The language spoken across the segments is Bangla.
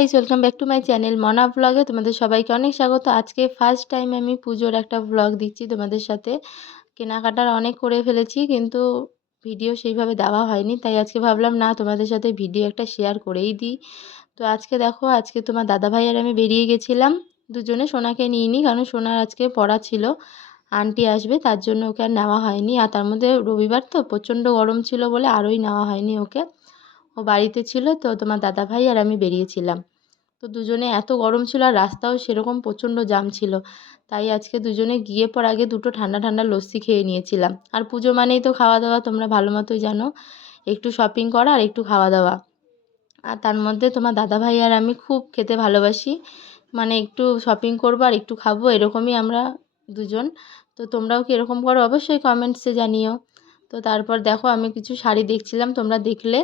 Guys welcome back to my channel Mona ব্লগে তোমাদের সবাইকে অনেক স্বাগত। আজকে ফার্স্ট টাইম আমি পুজোর একটা ব্লগ দিচ্ছি তোমাদের সাথে। কেনাকাটার অনেক করে ফেলেছি, কিন্তু ভিডিও সেইভাবে দেওয়া হয়নি, তাই আজকে ভাবলাম না তোমাদের সাথে ভিডিও একটা শেয়ার করেই দিই। তো আজকে দেখো, আজকে তোমার দাদাভাই আর আমি বেরিয়ে গেছিলাম, দুজনে সোনাকে নিয়ে নিই কারণ সোনার আজকে পড়া ছিল, আন্টি আসবে, তার জন্য ওকে আর নেওয়া হয়নি। আর তার মধ্যে রবিবার তো প্রচণ্ড গরম ছিল বলে আরোই নেওয়া হয়নি ওকে। ও বাড়িতে ছিল, তো তোমার দাদা ভাই আর আমি বেরিয়েছিলাম। তো দুজনে এত গরম ছিল আর রাস্তাও সেরকম প্রচণ্ড জাম ছিল। তাই আজকে দুজনে গিয়ে পর আগে দুটো ঠান্ডা ঠান্ডা লস্যি খেয়ে নিয়েছিলাম। আর পুজো মানেই তো খাওয়া দাওয়া তোমরা ভালো মতোই জানো। একটু শপিং করা আর একটু খাওয়া দাওয়া আর তার মধ্যে তোমার দাদা ভাই আর আমি খুব খেতে ভালোবাসি। মানে একটু শপিং করব আর একটু খাব, এরকমই আমরা দুজন। তো তোমরাও কি এরকম করো? অবশ্যই কমেন্টসে জানিও। তো তারপর দেখো আমি কিছু শাড়ি দেখছিলাম, তোমরা দেখলে।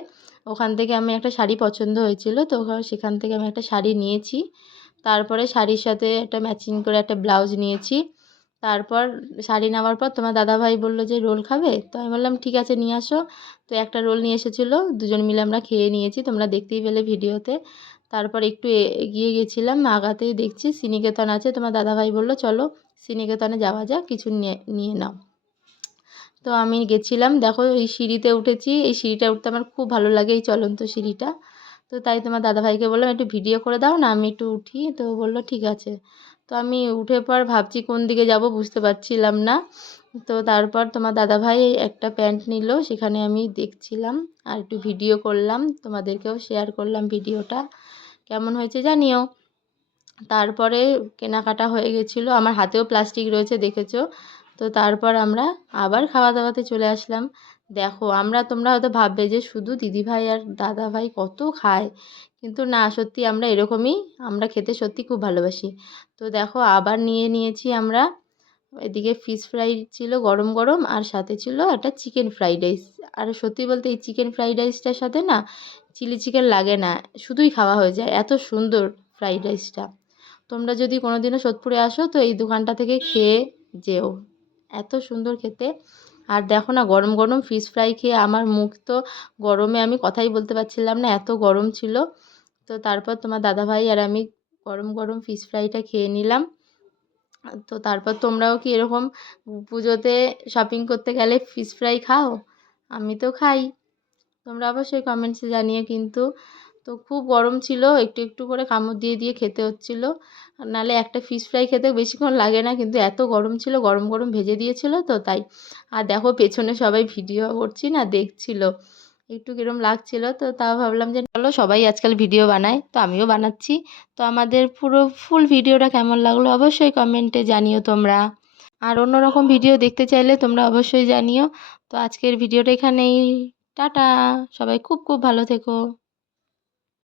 ওখান থেকে আমি একটা শাড়ি পছন্দ হয়েছিল, তো সেখান থেকে আমি একটা শাড়ি নিয়েছি। তারপরে শাড়ির সাথে একটা ম্যাচিং করে একটা ব্লাউজ নিয়েছি। তারপর শাড়ি নেওয়ার পর তোমার দাদাভাই বলল যে, রোল খাবে? তো আমি বললাম, ঠিক আছে, নিয়ে আসো। তো একটা রোল নিয়ে এসেছিল, দুজন মিলে আমরা খেয়ে নিয়েছি, তোমরা দেখতেই পেলে ভিডিওতে। তারপর একটু এগিয়ে গেছিলাম, আগাতেই দেখছি সিনিকেতন আছে। তোমার দাদাভাই বলল, চলো সিনিকেতনে যাওয়া যাক, কিছু নিয়ে নিয়ে নাও। তো আমি গেছিলাম। দেখো, এই সিঁড়িতে উঠেছি। এই সিঁড়িটা উঠতে আমার খুব ভালো লাগে, এই চলন্ত সিঁড়িটা। তো তাই তোমার দাদাভাইকে বললাম, একটু ভিডিও করে দাও না, আমি একটু উঠি। তো বলল, ঠিক আছে। তো আমি উঠে পর ভাবছি, কোন দিকে যাব বুঝতে পারছিলাম না। তো তারপর তোমার দাদাভাই একটা প্যান্ট নিল, সেখানে আমি দেখছিলাম আর একটু ভিডিও করলাম। তোমাদেরকেও শেয়ার করলাম ভিডিওটা। কেমন হয়েছে জানিও? তারপরে কেনাকাটা হয়ে গেছিল। আমার হাতেও প্লাস্টিক রয়েছে, দেখেছ? তো তারপর আমরা আবার খাওয়া দাওয়াতে চলে আসলাম। দেখো, আমরা তোমরা হয়তো ভাববে যে শুধু দিদিভাই আর দাদাভাই কত খায়। কিন্তু না, সত্যি আমরা এরকমই, আমরা খেতে সত্যি খুব ভালোবাসি। তো দেখো, আবার নিয়ে নিয়েছি আমরা, এদিকে ফিশ ফ্রাই ছিল গরম গরম আর সাথে ছিল একটা চিকেন ফ্রাইড রাইস আর সত্যি বলতে এই চিকেন ফ্রাইড রাইসটার সাথে না চিলি চিকেন লাগে না, শুধুই খাওয়া হয়ে যায়, এত সুন্দর ফ্রাইড রাইসটা তোমরা যদি কোনো দিনও সোদপুরে আসো, তো এই দোকানটা থেকে খেয়ে যেও। এত সুন্দর খেতে। আর দেখো না, গরম গরম ফিশ ফ্রাই খেয়ে আমার মুখ তো গরমে আমি কথাই বলতে পারছিলাম না, এত গরম ছিল। তো তারপর তোমার দাদাভাই আর আমি গরম গরম ফিশ ফ্রাইটা খেয়ে নিলাম। তো তারপর তোমরাও কি এরকম পুজোতে শপিং করতে গেলে ফিশ ফ্রাই খাও? আমি তো খাই। তোমরা অবশ্যই কমেন্টসে জানিও কিন্তু। তো খুব গরম ছিল, একটু একটু করে কামড় দিয়ে দিয়ে খেতে হচ্ছিল। নাহলে একটা ফিশ ফ্রাই খেতে বেশিক্ষণ লাগে না, কিন্তু এত গরম ছিল, গরম গরম ভেজে দিয়েছিল তো তাই। আর দেখো পেছনে সবাই ভিডিও করছি না, দেখছিল। একটু কীরম লাগছিল তো তাও ভাবলাম যে, চলো সবাই আজকাল ভিডিও বানায়। তো আমিও বানাচ্ছি। তো আমাদের পুরো ফুল ভিডিওটা কেমন লাগল অবশ্যই কমেন্টে জানিও তোমরা। আর অন্যরকম ভিডিও দেখতে চাইলে তোমরা অবশ্যই জানিও। তো আজকের ভিডিওটা এখানেই। টাটা! সবাই খুব খুব ভালো থেকো।